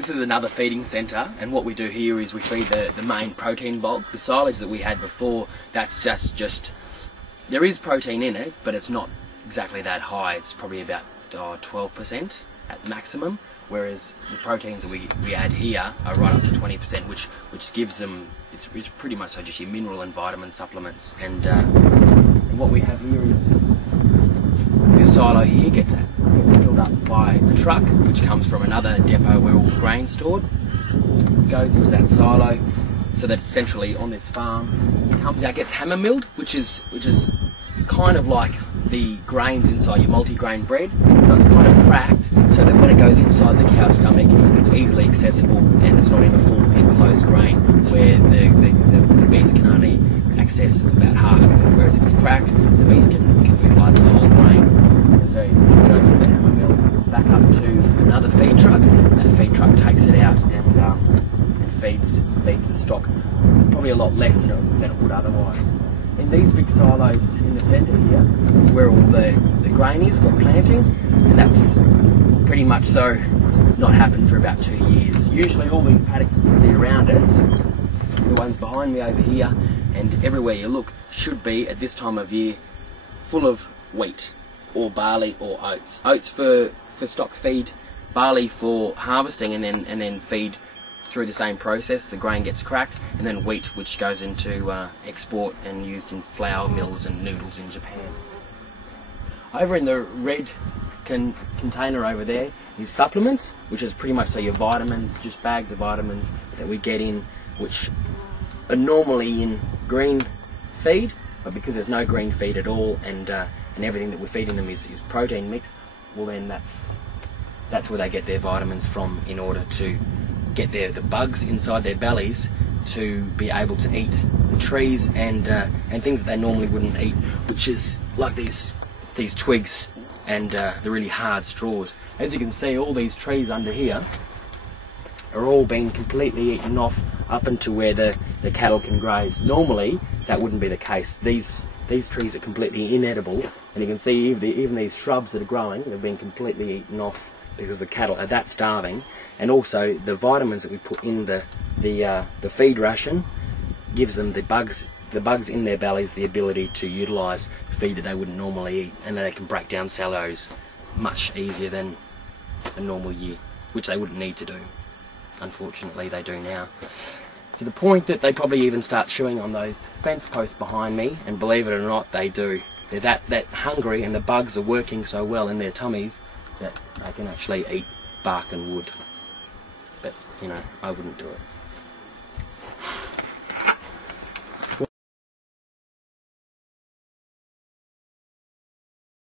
This is another feeding centre, and what we do here is we feed the main protein bulk. The silage that we had before, that's just there is protein in it, but it's not exactly that high. It's probably about 12% at maximum, whereas the proteins that we add here are right up to 20%, which gives them, it's pretty much just your mineral and vitamin supplements. And what we have here is this silo here gets filled up by a truck, which comes from another depot where all the grain's stored. Goes into that silo, so that essentially on this farm it comes out, gets hammer milled, which is kind of like the grains inside your multi-grain bread. So it's kind of cracked, so that when it goes inside the cow's stomach, it's easily accessible and it's not in a full enclosed grain where the beast can only access about half of it. Whereas if it's cracked, the beast can utilise the whole grain. So it goes from the hammer mill back up to another feed truck. That feed truck takes it out and feeds the stock probably a lot less than it would otherwise. In these big silos in the centre here is where all the grain is for planting, and that's pretty much so not happened for about 2 years. Usually all these paddocks that you see around us, the ones behind me over here and everywhere you look, should be at this time of year full of wheat or barley or oats. Oats for stock feed, barley for harvesting and then feed through the same process. The grain gets cracked, and then wheat, which goes into export and used in flour mills and noodles in Japan. Over in the red container over there is supplements, which is pretty much so your vitamins, just bags of vitamins that we get in, which are normally in green feed, but because there's no green feed at all, and everything that we're feeding them is protein mix, well then that's where they get their vitamins from, in order to get the bugs inside their bellies to be able to eat the trees and things that they normally wouldn't eat, which is like these twigs and the really hard straws. As you can see, all these trees under here are all being completely eaten off up into where the cattle can graze. Normally that wouldn't be the case. These trees are completely inedible, and you can see even these shrubs that are growing, they've been completely eaten off because the cattle are that starving. And also the vitamins that we put in the feed ration gives them the bugs in their bellies the ability to utilise feed that they wouldn't normally eat, and they can break down cellulose much easier than a normal year, which they wouldn't need to do. Unfortunately they do now, to the point that they probably even start chewing on those fence posts behind me, and believe it or not, they do. They're that hungry, and the bugs are working so well in their tummies that they can actually eat bark and wood. But, you know, I wouldn't do it.